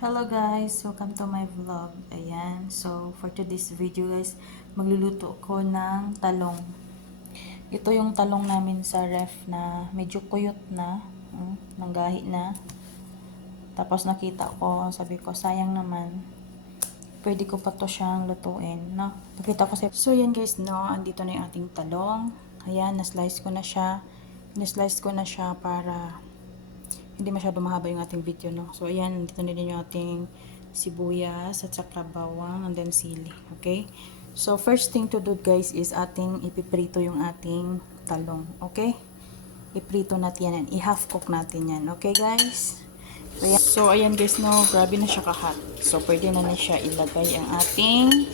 Hello guys, welcome to my vlog. Ayan, so for today's video guys, magluluto ko ng talong. Ito yung talong namin sa ref na medyo kuyot na, nanggahi na. Tapos nakita ko, sabi ko sayang naman, pwede ko pa to siyang lutuin, no? Nakita ko so yan guys, no, andito na yung ating talong. Ayan, na-slice ko na siya. Na-slice ko na siya para hindi masyado mahaba yung ating video, no? So, ayan, dito na din yung ating sibuyas at saka bawang and then sili. Okay? So, first thing to do, guys, is ating ipiprito yung ating talong. Okay? Iprito natin yan. I-half cook natin yan. Okay, guys? So, ayan, guys, no? Grabe na siya ka-hot. So, pwede na siya ilagay ang ating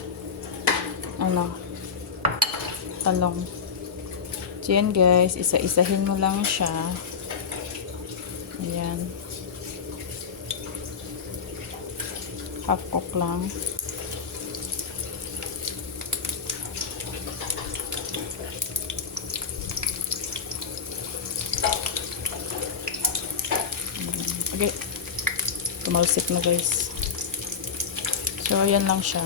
talong. So, yan, guys. Isa-isahin mo lang siya. Ayan. Half cook lang. Okay. Tumalsik na guys. So, ayan lang siya.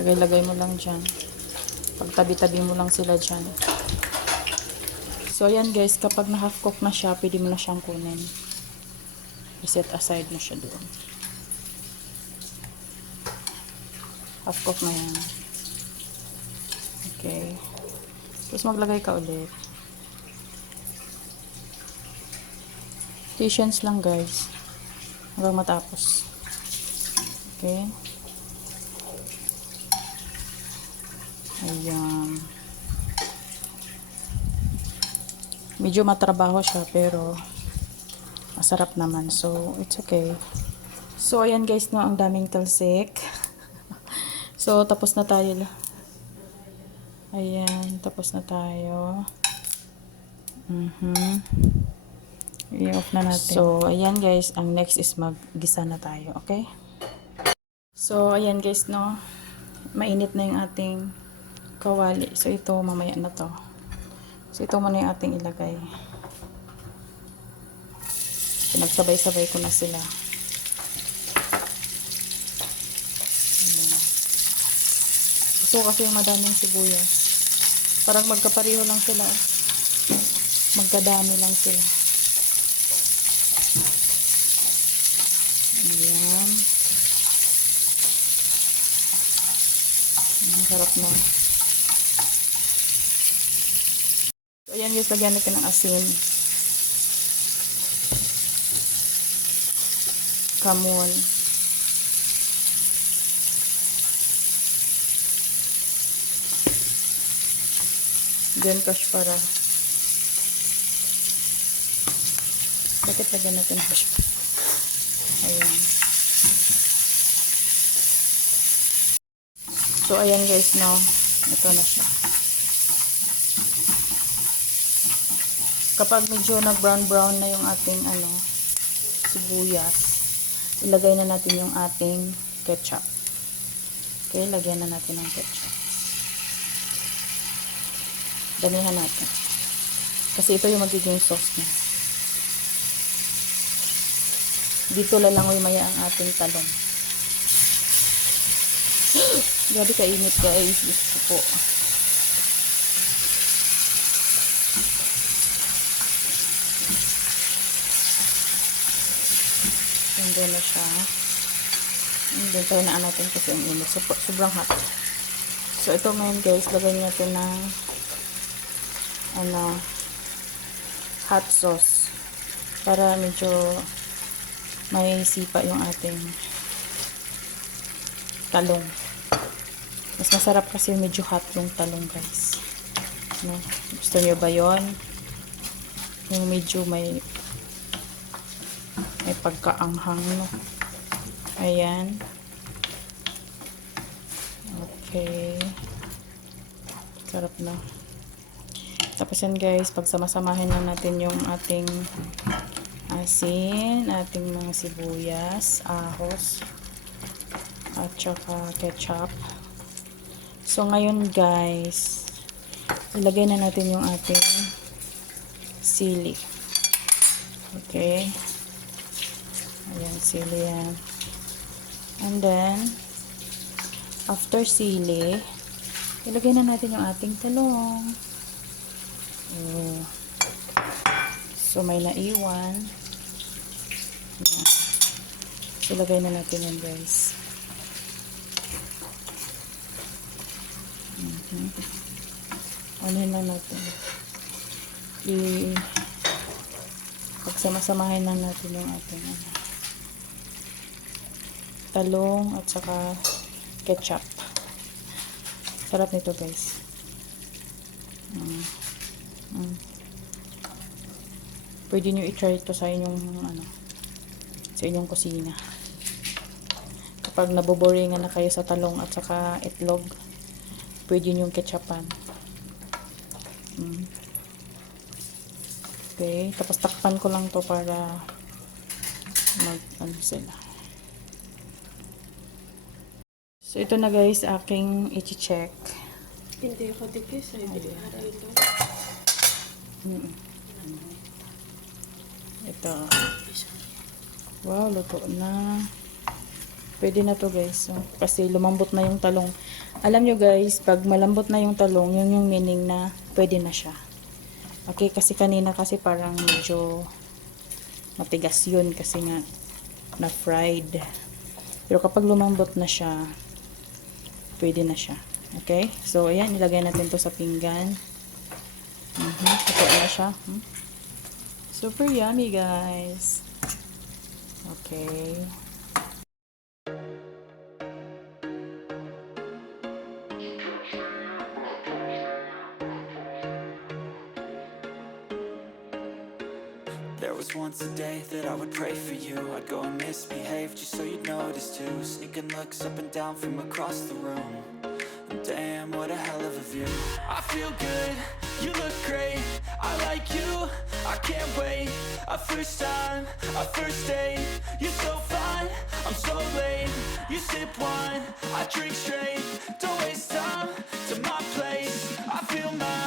Lagay-lagay mo lang dyan. Pagtabi-tabi mo lang sila dyan. So, ayan guys. Kapag na-half cook na siya, pwede mo na siyang kunin. I-set aside mo siya doon. Half cook na yan. Okay. Tapos maglagay ka ulit. Patience lang guys. Hanggang matapos. Okay. Ayan. Medyo matrabaho siya pero masarap naman. So, it's okay. So, ayan guys, no, ang daming talsik. So, tapos na tayo. Ayan, tapos na tayo. I-off na natin. So, ayan guys, ang next is mag-gisa na tayo, okay? So, ayan guys, no, mainit na yung ating kawali. So, ito, mamaya na to. So, ito muna yung ating ilagay. Pinagsabay-sabay ko na sila. Gusto ko kasi yung madaming sibuyas. Parang magkapareho lang sila. Magkadami lang sila. Ayan. Ang sarap na. So, ayan guys, lagyan natin ng asin. Kamon. Then kashpara. Bakit lagyan natin kashpara? Ayan. So, ayan guys, no. Ito na siya. Kapag medyo nag-brown-brown na yung ating sibuyas, ilagay na natin yung ating ketchup. Okay, lagyan na natin ng ketchup. Damihan natin. Kasi ito yung magiging sauce niya. Dito lalangoy maya ang ating talong. Grabe kainit guys. Gusto po. Hindi na siya. Hindi tayo na natin kasi ang init. Sobrang hot. So ito ngayon guys, lagay natin ng hot sauce para medyo may sipa yung ating talong. Mas masarap kasi medyo hot yung talong guys. No? Gusto nyo ba yon? Yung medyo may pagkaanghang, no? Ayan. Okay. Sarap na. Tapos yan guys, pagsamasamahin lang natin yung ating asin, ating mga sibuyas, ahos, at saka ketchup. So ngayon guys, ilagay na natin yung ating sili. Okay. Ayan, sili yan. And then, after sili, ilagay na natin yung ating talong. Oh. So, may naiwan. Ayan. So, ilagay na natin yan, guys. Anuhin lang natin. Pagsama-samahin lang natin yung ating talong at saka ketchup. Sarap nito, guys. Pwede nyo i-try ito sa inyong sa inyong kusina. Kapag naboboringan na kayo sa talong at saka itlog, pwede nyo yung ketchupan. Okay, tapos takpan ko lang to para sila. So, ito na, guys, aking i-check. Hindi ako dikis. Hindi aral ito. Ito. Wow, luto na. Pwede na to, guys. So, kasi lumambot na yung talong. Alam nyo, guys, pag malambot na yung talong, yun yung meaning na pwede na siya. Okay, kasi kanina kasi parang medyo matigas yun kasi nga na fried. Pero kapag lumambot na siya, pwede na siya. Okay? So, ayan, ilagay natin to sa pinggan. Ito na siya. Super yummy, guys. Okay. There was once a day that I would pray for you. I'd go and misbehave just so you'd notice too. Sneaking looks up and down from across the room. And damn, what a hell of a view. I feel good, you look great. I like you, I can't wait. A first time, a first date. You're so fine, I'm so late. You sip wine, I drink straight. Don't waste time to my place. I feel my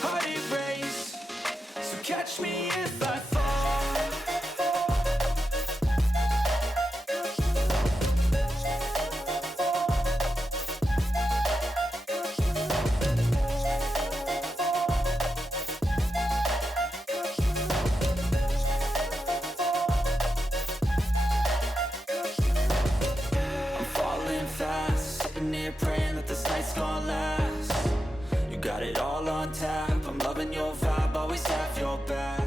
heart erase. So catch me if I fall. Sitting here praying that this night's gonna last. You got it all on tap, I'm loving your vibe, always have your back.